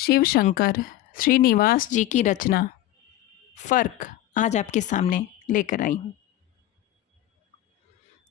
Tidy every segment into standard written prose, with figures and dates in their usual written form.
शिव शंकर श्रीनिवास जी की रचना फ़र्क आज आपके सामने लेकर आई हूँ।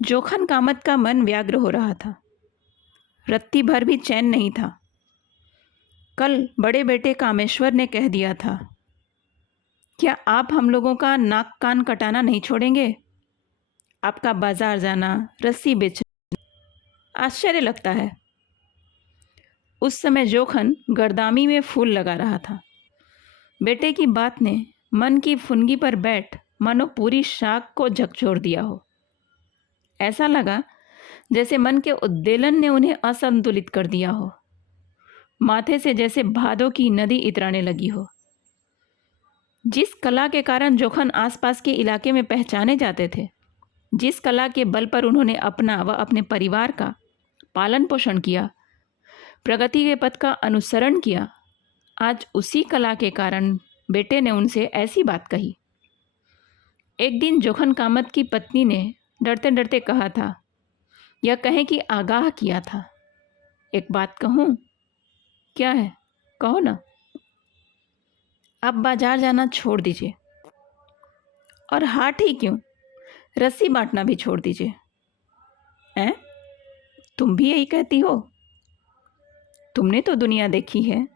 जोखन कामत का मन व्यग्र हो रहा था। रत्ती भर भी चैन नहीं था। कल बड़े बेटे कामेश्वर ने कह दिया था, क्या आप हम लोगों का नाक कान कटाना नहीं छोड़ेंगे? आपका बाजार जाना, रस्सी बेचना आश्चर्य लगता है। उस समय जोखन गर्दामी में फूल लगा रहा था। बेटे की बात ने मन की फुनगी पर बैठ मानो पूरी शाख को झकझोर दिया हो। ऐसा लगा जैसे मन के उद्वेलन ने उन्हें असंतुलित कर दिया हो। माथे से जैसे भादों की नदी इतराने लगी हो। जिस कला के कारण जोखन आसपास के इलाके में पहचाने जाते थे, जिस कला के बल पर उन्होंने अपना व अपने परिवार का पालन पोषण किया, प्रगति के पथ का अनुसरण किया, आज उसी कला के कारण बेटे ने उनसे ऐसी बात कही। एक दिन जोखन कामत की पत्नी ने डरते डरते कहा था, या कहें कि आगाह किया था, एक बात कहूँ? क्या है? कहो ना। आप बाजार जाना छोड़ दीजिए, और हाट ही क्यों, रस्सी बांटना भी छोड़ दीजिए। हैं? तुम भी यही कहती हो? तुमने तो दुनिया देखी है,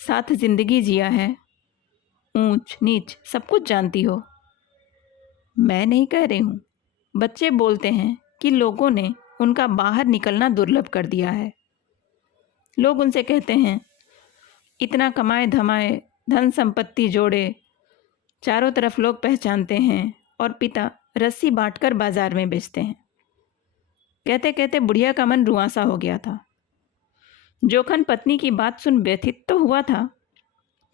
साथ जिंदगी जिया है, ऊंच नीच सब कुछ जानती हो। मैं नहीं कह रही हूँ। बच्चे बोलते हैं कि लोगों ने उनका बाहर निकलना दुर्लभ कर दिया है। लोग उनसे कहते हैं, इतना कमाए धमाए, धन संपत्ति जोड़े, चारों तरफ लोग पहचानते हैं, और पिता रस्सी बांटकर बाजार में बेचते हैं। कहते कहते बुढ़िया का मन रुआंसा हो गया था। जोखन पत्नी की बात सुन व्यथित तो हुआ था,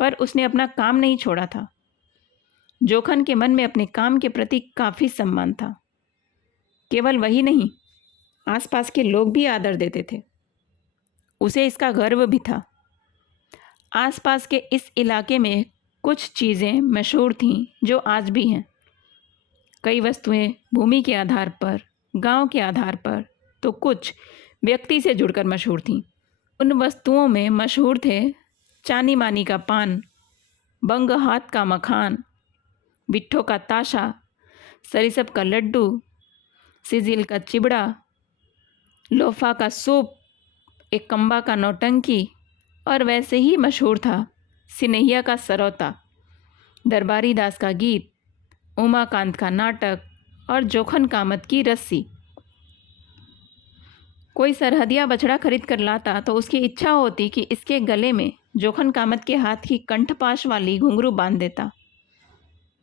पर उसने अपना काम नहीं छोड़ा था। जोखन के मन में अपने काम के प्रति काफ़ी सम्मान था। केवल वही नहीं, आसपास के लोग भी आदर देते थे। उसे इसका गर्व भी था। आसपास के इस इलाके में कुछ चीज़ें मशहूर थीं जो आज भी हैं। कई वस्तुएं भूमि के आधार पर, गांव के आधार पर, तो कुछ व्यक्ति से जुड़कर मशहूर थीं। उन वस्तुओं में मशहूर थे चानी मानी का पान, बंग हाथ का मखान, बिट्ठो का ताशा, सरिसप का लड्डू, सिजिल का चिबड़ा, लोफा का सूप, एक कम्बा का नौटंकी, और वैसे ही मशहूर था सिनहिया का सरौता, दरबारी दास का गीत, उमाकांत का नाटक और जोखन कामत की रस्सी। कोई सरहदिया बछड़ा खरीद कर लाता तो उसकी इच्छा होती कि इसके गले में जोखन कामत के हाथ की कंठपाश वाली घुंघरू बांध देता।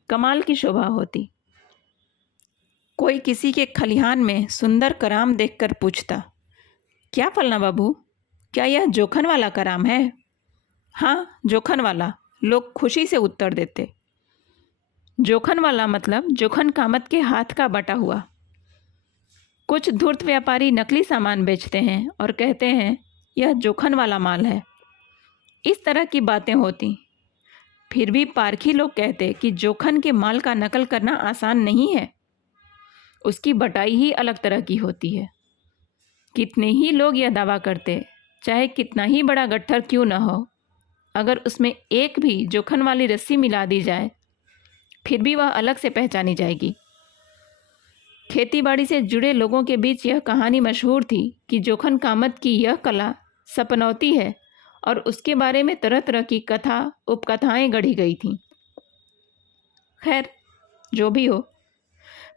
कमाल की शोभा होती। कोई किसी के खलिहान में सुंदर कराम देखकर पूछता, क्या फलना बाबू, क्या यह जोखन वाला कराम है? हाँ, जोखन वाला, लोग खुशी से उत्तर देते। जोखन वाला मतलब जोखन कामत के हाथ का बटा हुआ। कुछ धूर्त व्यापारी नकली सामान बेचते हैं और कहते हैं यह जोखन वाला माल है। इस तरह की बातें होती। फिर भी पारखी लोग कहते कि जोखन के माल का नकल करना आसान नहीं है। उसकी बटाई ही अलग तरह की होती है। कितने ही लोग यह दावा करते, चाहे कितना ही बड़ा गट्ठर क्यों न हो, अगर उसमें एक भी जोखन वाली रस्सी मिला दी जाए, फिर भी वह अलग से पहचानी जाएगी। खेतीबाड़ी से जुड़े लोगों के बीच यह कहानी मशहूर थी कि जोखन कामत की यह कला सपनौती है, और उसके बारे में तरह तरह की कथा उपकथाएं गढ़ी गई थीं। खैर, जो भी हो,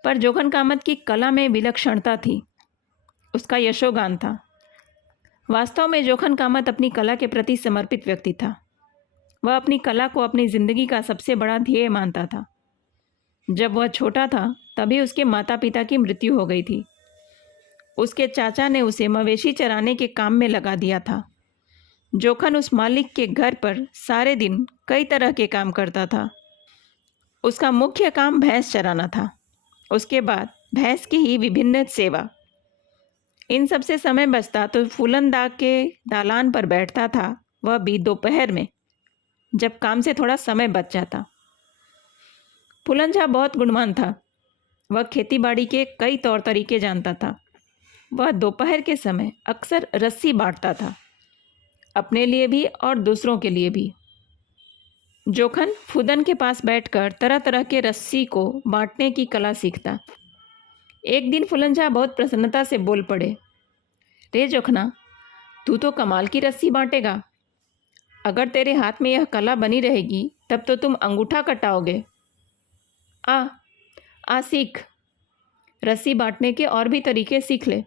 पर जोखन कामत की कला में विलक्षणता थी। उसका यशोगान था। वास्तव में जोखन कामत अपनी कला के प्रति समर्पित व्यक्ति था। वह अपनी कला को अपनी जिंदगी का सबसे बड़ा ध्येय मानता था। जब वह छोटा था तभी उसके माता पिता की मृत्यु हो गई थी। उसके चाचा ने उसे मवेशी चराने के काम में लगा दिया था। जोखन उस मालिक के घर पर सारे दिन कई तरह के काम करता था। उसका मुख्य काम भैंस चराना था। उसके बाद भैंस की ही विभिन्न सेवा। इन सब से समय बचता तो फूलनदाग के दालान पर बैठता था, वह भी दोपहर में, जब काम से थोड़ा समय बच जाता। फूलन बहुत गुणवान था। वह खेतीबाड़ी के कई तौर तरीके जानता था। वह दोपहर के समय अक्सर रस्सी बांटता था। अपने लिए भी और दूसरों के लिए भी। जोखन फुदन के पास बैठकर तरह तरह के रस्सी को बांटने की कला सीखता। एक दिन फुलंझा बहुत प्रसन्नता से बोल पड़े, रे जोखना, तू तो कमाल की रस्सी बांटेगा। अगर तेरे हाथ में यह कला बनी रहेगी तब तो तुम अंगूठा कटाओगे। आ आ सीख, रस्सी बांटने के और भी तरीके सीख ले।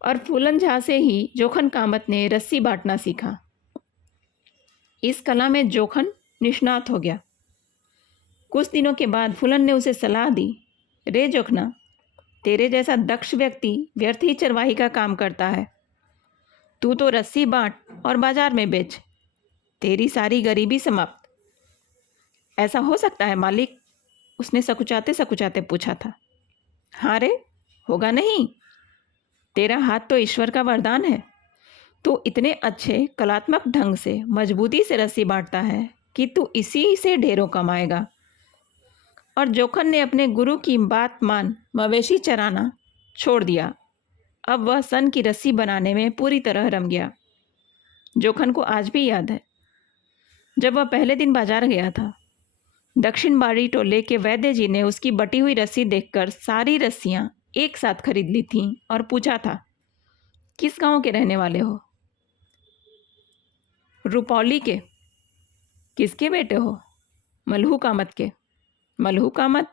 और फूलन झा से ही जोखन कामत ने रस्सी बांटना सीखा। इस कला में जोखन निष्णात हो गया। कुछ दिनों के बाद फूलन ने उसे सलाह दी, रे जोखना, तेरे जैसा दक्ष व्यक्ति व्यर्थ ही चरवाही का काम करता है। तू तो रस्सी बांट और बाजार में बेच, तेरी सारी गरीबी समाप्त। ऐसा हो सकता है मालिक? उसने सकुचाते सकुचाते पूछा था। हाँ रे, होगा नहीं? तेरा हाथ तो ईश्वर का वरदान है। तू इतने अच्छे कलात्मक ढंग से मजबूती से रस्सी बांटता है कि तू इसी से ढेरों कमाएगा। और जोखन ने अपने गुरु की बात मान मवेशी चराना छोड़ दिया। अब वह सन की रस्सी बनाने में पूरी तरह रम गया। जोखन को आज भी याद है, जब वह पहले दिन बाजार गया था, दक्षिण बाड़ी टोले के वैद्य जी ने उसकी बटी हुई रस्सी देखकर सारी रस्सियां एक साथ खरीद ली थीं और पूछा था, किस गांव के रहने वाले हो? रुपौली के। किसके बेटे हो? मल्हू कामत के। मल्हू कामत?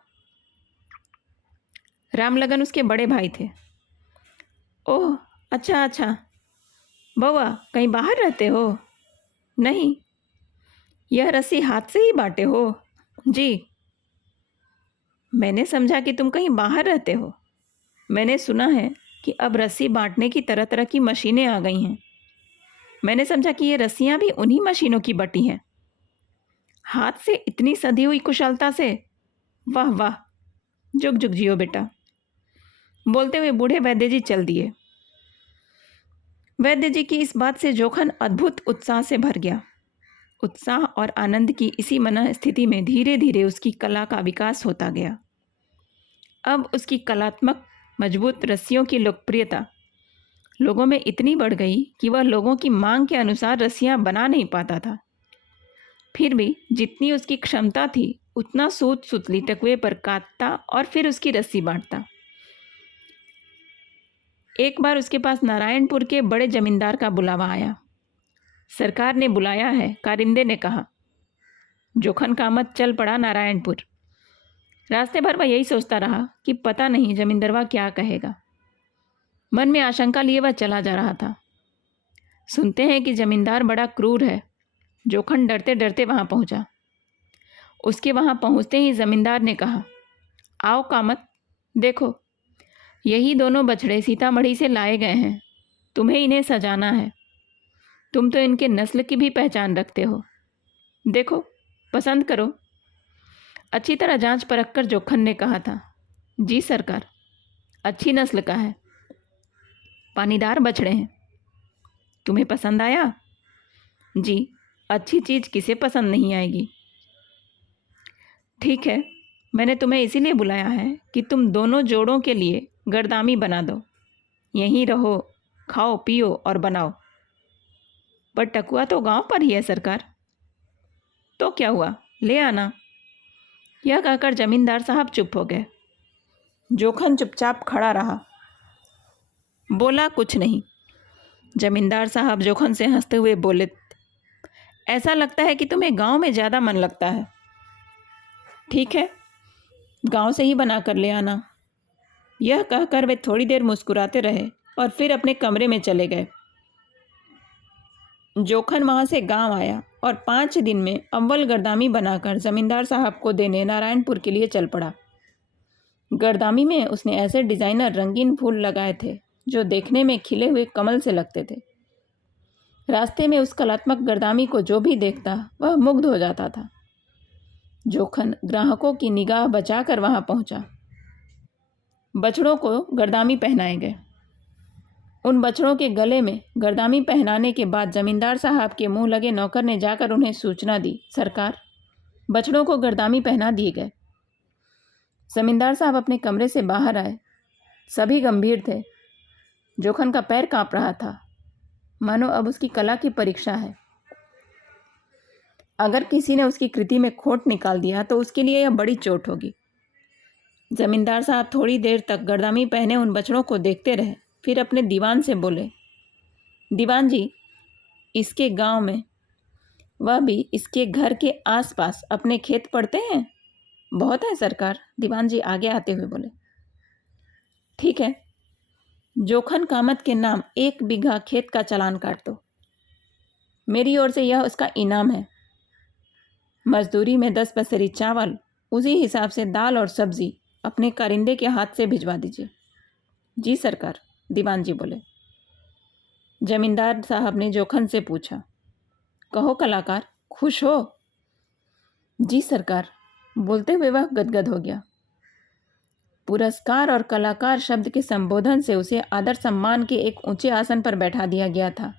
रामलगन उसके बड़े भाई थे। ओह, अच्छा अच्छा। बउआ, कहीं बाहर रहते हो? नहीं। यह रस्सी हाथ से ही बांटे हो? जी। मैंने समझा कि तुम कहीं बाहर रहते हो। मैंने सुना है कि अब रस्सी बांटने की तरह तरह की मशीनें आ गई हैं। मैंने समझा कि ये रस्सियां भी उन्हीं मशीनों की बटी हैं। हाथ से इतनी सधी हुई कुशलता से, वाह वाह, जुग जुग जियो बेटा। बोलते हुए बूढ़े वैद्य जी चल दिए। वैद्य जी की इस बात से जोखन अद्भुत उत्साह से भर गया। उत्साह और आनंद की इसी मन स्थिति में धीरे धीरे उसकी कला का विकास होता गया। अब उसकी कलात्मक मजबूत रस्सियों की लोकप्रियता लोगों में इतनी बढ़ गई कि वह लोगों की मांग के अनुसार रस्सियां बना नहीं पाता था। फिर भी जितनी उसकी क्षमता थी उतना सूत सुतली टकुए पर काटता और फिर उसकी रस्सी बांटता। एक बार उसके पास नारायणपुर के बड़े जमींदार का बुलावा आया। सरकार ने बुलाया है, कारिंदे ने कहा। जोखन कामत चल पड़ा नारायणपुर। रास्ते भर वह यही सोचता रहा कि पता नहीं जमींदरवा क्या कहेगा। मन में आशंका लिए वह चला जा रहा था। सुनते हैं कि जमींदार बड़ा क्रूर है। जोखन डरते डरते वहां पहुंचा। उसके वहां पहुंचते ही जमींदार ने कहा, आओ कामत, देखो, यही दोनों बछड़े सीतामढ़ी से लाए गए हैं। तुम्हें इन्हें सजाना है। तुम तो इनके नस्ल की भी पहचान रखते हो। देखो, पसंद करो। अच्छी तरह जांच परख कर जोखन ने कहा था, जी सरकार, अच्छी नस्ल का है, पानीदार बछड़े हैं। तुम्हें पसंद आया? जी, अच्छी चीज़ किसे पसंद नहीं आएगी। ठीक है, मैंने तुम्हें इसीलिए बुलाया है कि तुम दोनों जोड़ों के लिए गर्दामी बना दो। यहीं रहो, खाओ पियो और बनाओ। पर टकुआ तो गांव पर ही है सरकार। तो क्या हुआ, ले आना। यह कहकर जमींदार साहब चुप हो गए। जोखन चुपचाप खड़ा रहा, बोला कुछ नहीं। जमींदार साहब जोखन से हंसते हुए बोले, ऐसा लगता है कि तुम्हें गांव में ज़्यादा मन लगता है। ठीक है, गांव से ही बना कर ले आना। यह कहकर वे थोड़ी देर मुस्कुराते रहे और फिर अपने कमरे में चले गए। जोखन वहां से गांव आया और 5 दिन में अव्वल गर्दामी बनाकर जमींदार साहब को देने नारायणपुर के लिए चल पड़ा। गर्दामी में उसने ऐसे डिज़ाइनर रंगीन फूल लगाए थे जो देखने में खिले हुए कमल से लगते थे। रास्ते में उस कलात्मक गर्दामी को जो भी देखता वह मुग्ध हो जाता था। जोखन ग्राहकों की निगाह बचाकर वहां पहुंचा। बछड़ों को गर्दामी पहनाए गए। उन बछड़ों के गले में गर्दामी पहनाने के बाद जमींदार साहब के मुंह लगे नौकर ने जाकर उन्हें सूचना दी, सरकार, बछड़ों को गर्दामी पहना दिए गए। जमींदार साहब अपने कमरे से बाहर आए। सभी गंभीर थे। जोखन का पैर कांप रहा था। मानो अब उसकी कला की परीक्षा है। अगर किसी ने उसकी कृति में खोट निकाल दिया तो उसके लिए यह बड़ी चोट होगी। जमींदार साहब थोड़ी देर तक गर्दामी पहने उन बछड़ों को देखते रहे, फिर अपने दीवान से बोले, दीवान जी, इसके गांव में, वह भी इसके घर के आसपास अपने खेत पड़ते हैं? बहुत है सरकार, दीवान जी आगे आते हुए बोले। ठीक है, जोखन कामत के नाम 1 बीघा खेत का चालान काट दो। मेरी ओर से यह उसका इनाम है। मजदूरी में 10 पसेरी चावल, उसी हिसाब से दाल और सब्जी अपने कारिंदे के हाथ से भिजवा दीजिए। जी सरकार, दीवान जी बोले। जमींदार साहब ने जोखन से पूछा, कहो कलाकार, खुश हो? जी सरकार, बोलते हुए वह गदगद हो गया। पुरस्कार और कलाकार शब्द के संबोधन से उसे आदर सम्मान के एक ऊंचे आसन पर बैठा दिया गया था।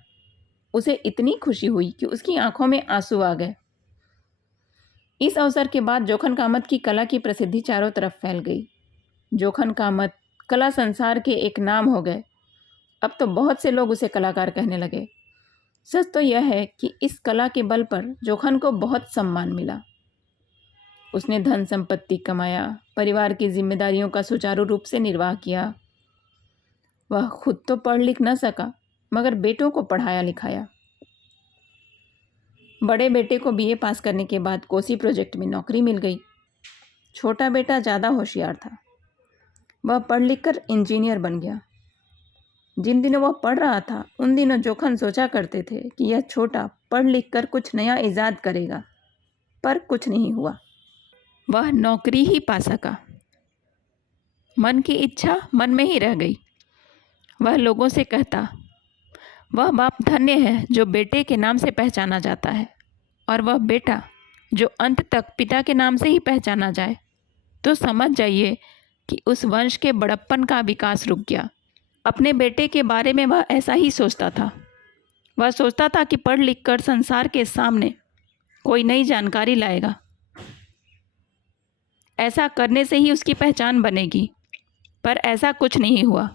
उसे इतनी खुशी हुई कि उसकी आंखों में आंसू आ गए। इस अवसर के बाद जोखन कामत की कला की प्रसिद्धि चारों तरफ फैल गई। जोखन कामत कला संसार के एक नाम हो गए। अब तो बहुत से लोग उसे कलाकार कहने लगे। सच तो यह है कि इस कला के बल पर जोखन को बहुत सम्मान मिला। उसने धन संपत्ति कमाया, परिवार की जिम्मेदारियों का सुचारू रूप से निर्वाह किया। वह खुद तो पढ़ लिख न सका, मगर बेटों को पढ़ाया लिखाया। बड़े बेटे को बीए पास करने के बाद कोसी प्रोजेक्ट में नौकरी मिल गई। छोटा बेटा ज़्यादा होशियार था। वह पढ़ लिख कर इंजीनियर बन गया। जिन दिनों वह पढ़ रहा था उन दिनों जोखन सोचा करते थे कि यह छोटा पढ़ लिख कर कुछ नया ईजाद करेगा, पर कुछ नहीं हुआ। वह नौकरी ही पा सका। मन की इच्छा मन में ही रह गई। वह लोगों से कहता, वह बाप धन्य है जो बेटे के नाम से पहचाना जाता है, और वह बेटा जो अंत तक पिता के नाम से ही पहचाना जाए। तो समझ जाइए कि उस वंश के बड़प्पन का विकास रुक गया। अपने बेटे के बारे में वह ऐसा ही सोचता था। वह सोचता था कि पढ़ लिख कर संसार के सामने कोई नई जानकारी लाएगा। ऐसा करने से ही उसकी पहचान बनेगी, पर ऐसा कुछ नहीं हुआ।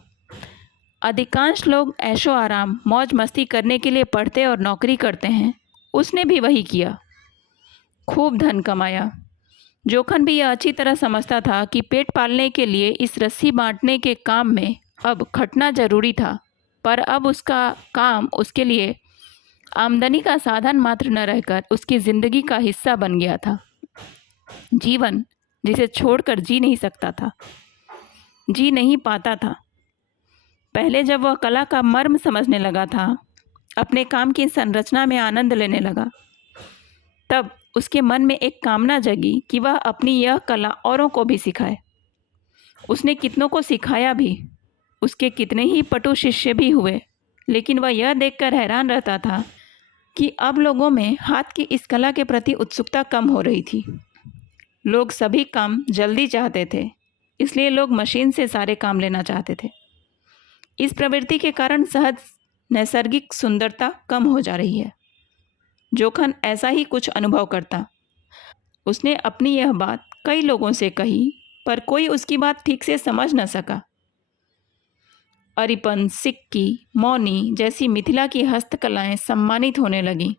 अधिकांश लोग ऐशो आराम, मौज मस्ती करने के लिए पढ़ते और नौकरी करते हैं। उसने भी वही किया, खूब धन कमाया। जोखन भी यह अच्छी तरह समझता था कि पेट पालने के लिए इस रस्सी बांटने के काम में अब खटना जरूरी था, पर अब उसका काम उसके लिए आमदनी का साधन मात्र न रहकर उसकी जिंदगी का हिस्सा बन गया था। जीवन जिसे छोड़कर जी नहीं सकता था, जी नहीं पाता था। पहले जब वह कला का मर्म समझने लगा था, अपने काम की संरचना में आनंद लेने लगा, तब उसके मन में एक कामना जगी कि वह अपनी यह कला औरों को भी सिखाए। उसने कितनों को सिखाया भी, उसके कितने ही पटु शिष्य भी हुए, लेकिन वह यह देखकर हैरान रहता था कि अब लोगों में हाथ की इस कला के प्रति उत्सुकता कम हो रही थी। लोग सभी काम जल्दी चाहते थे, इसलिए लोग मशीन से सारे काम लेना चाहते थे। इस प्रवृत्ति के कारण सहज नैसर्गिक सुंदरता कम हो जा रही है। जोखन ऐसा ही कुछ अनुभव करता। उसने अपनी यह बात कई लोगों से कही, पर कोई उसकी बात ठीक से समझ न सका। अरिपन, सिक्की, मौनी जैसी मिथिला की हस्तकलाएं सम्मानित होने लगीं।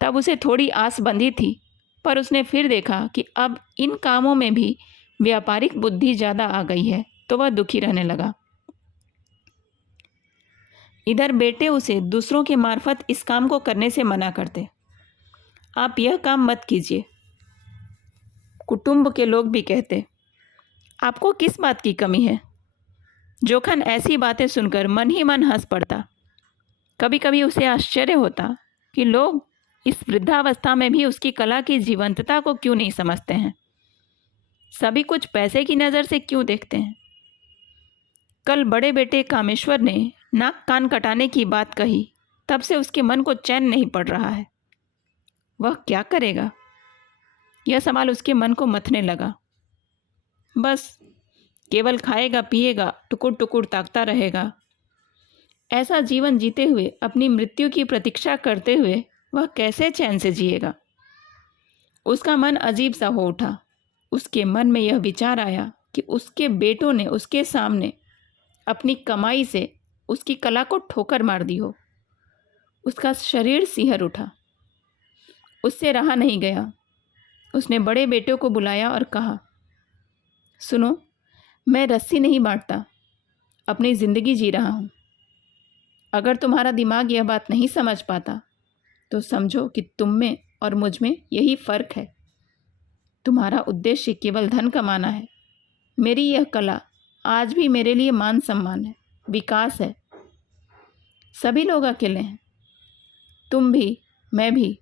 तब उसे थोड़ी आस बंधी थी, पर उसने फिर देखा कि अब इन कामों में भी व्यापारिक बुद्धि ज़्यादा आ गई है, तो वह दुखी रहने लगा। इधर बेटे उसे दूसरों के मार्फत इस काम को करने से मना करते। आप यह काम मत कीजिए। कुटुंब के लोग भी कहते, आपको किस बात की कमी है? जोखन ऐसी बातें सुनकर मन ही मन हंस पड़ता। कभी कभी उसे आश्चर्य होता कि लोग इस वृद्धावस्था में भी उसकी कला की जीवंतता को क्यों नहीं समझते हैं। सभी कुछ पैसे की नज़र से क्यों देखते हैं। कल बड़े बेटे कामेश्वर ने नाक कान कटाने की बात कही, तब से उसके मन को चैन नहीं पड़ रहा है। वह क्या करेगा? यह सवाल उसके मन को मथने लगा। बस केवल खाएगा पिएगा, टुकुर टुकुर ताकता रहेगा। ऐसा जीवन जीते हुए, अपनी मृत्यु की प्रतीक्षा करते हुए वह कैसे चैन से जिएगा? उसका मन अजीब सा हो उठा। उसके मन में यह विचार आया कि उसके बेटों ने उसके सामने अपनी कमाई से उसकी कला को ठोकर मार दी हो। उसका शरीर सिहर उठा। उससे रहा नहीं गया। उसने बड़े बेटे को बुलाया और कहा, सुनो, मैं रस्सी नहीं बांटता, अपनी ज़िंदगी जी रहा हूँ। अगर तुम्हारा दिमाग यह बात नहीं समझ पाता तो समझो कि तुम में और मुझ में यही फ़र्क है। तुम्हारा उद्देश्य केवल धन कमाना है। मेरी यह कला आज भी मेरे लिए मान सम्मान है, विकास है। सभी लोग अकेले हैं, तुम भी, मैं भी।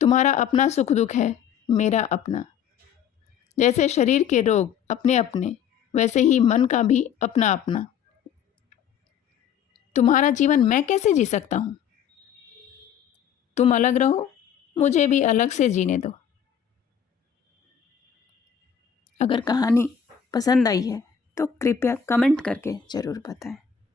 तुम्हारा अपना सुख दुख है, मेरा अपना। जैसे शरीर के रोग अपने अपने, वैसे ही मन का भी अपना अपना। तुम्हारा जीवन मैं कैसे जी सकता हूँ? तुम अलग रहो, मुझे भी अलग से जीने दो। अगर कहानी पसंद आई है तो कृपया कमेंट करके ज़रूर बताएं।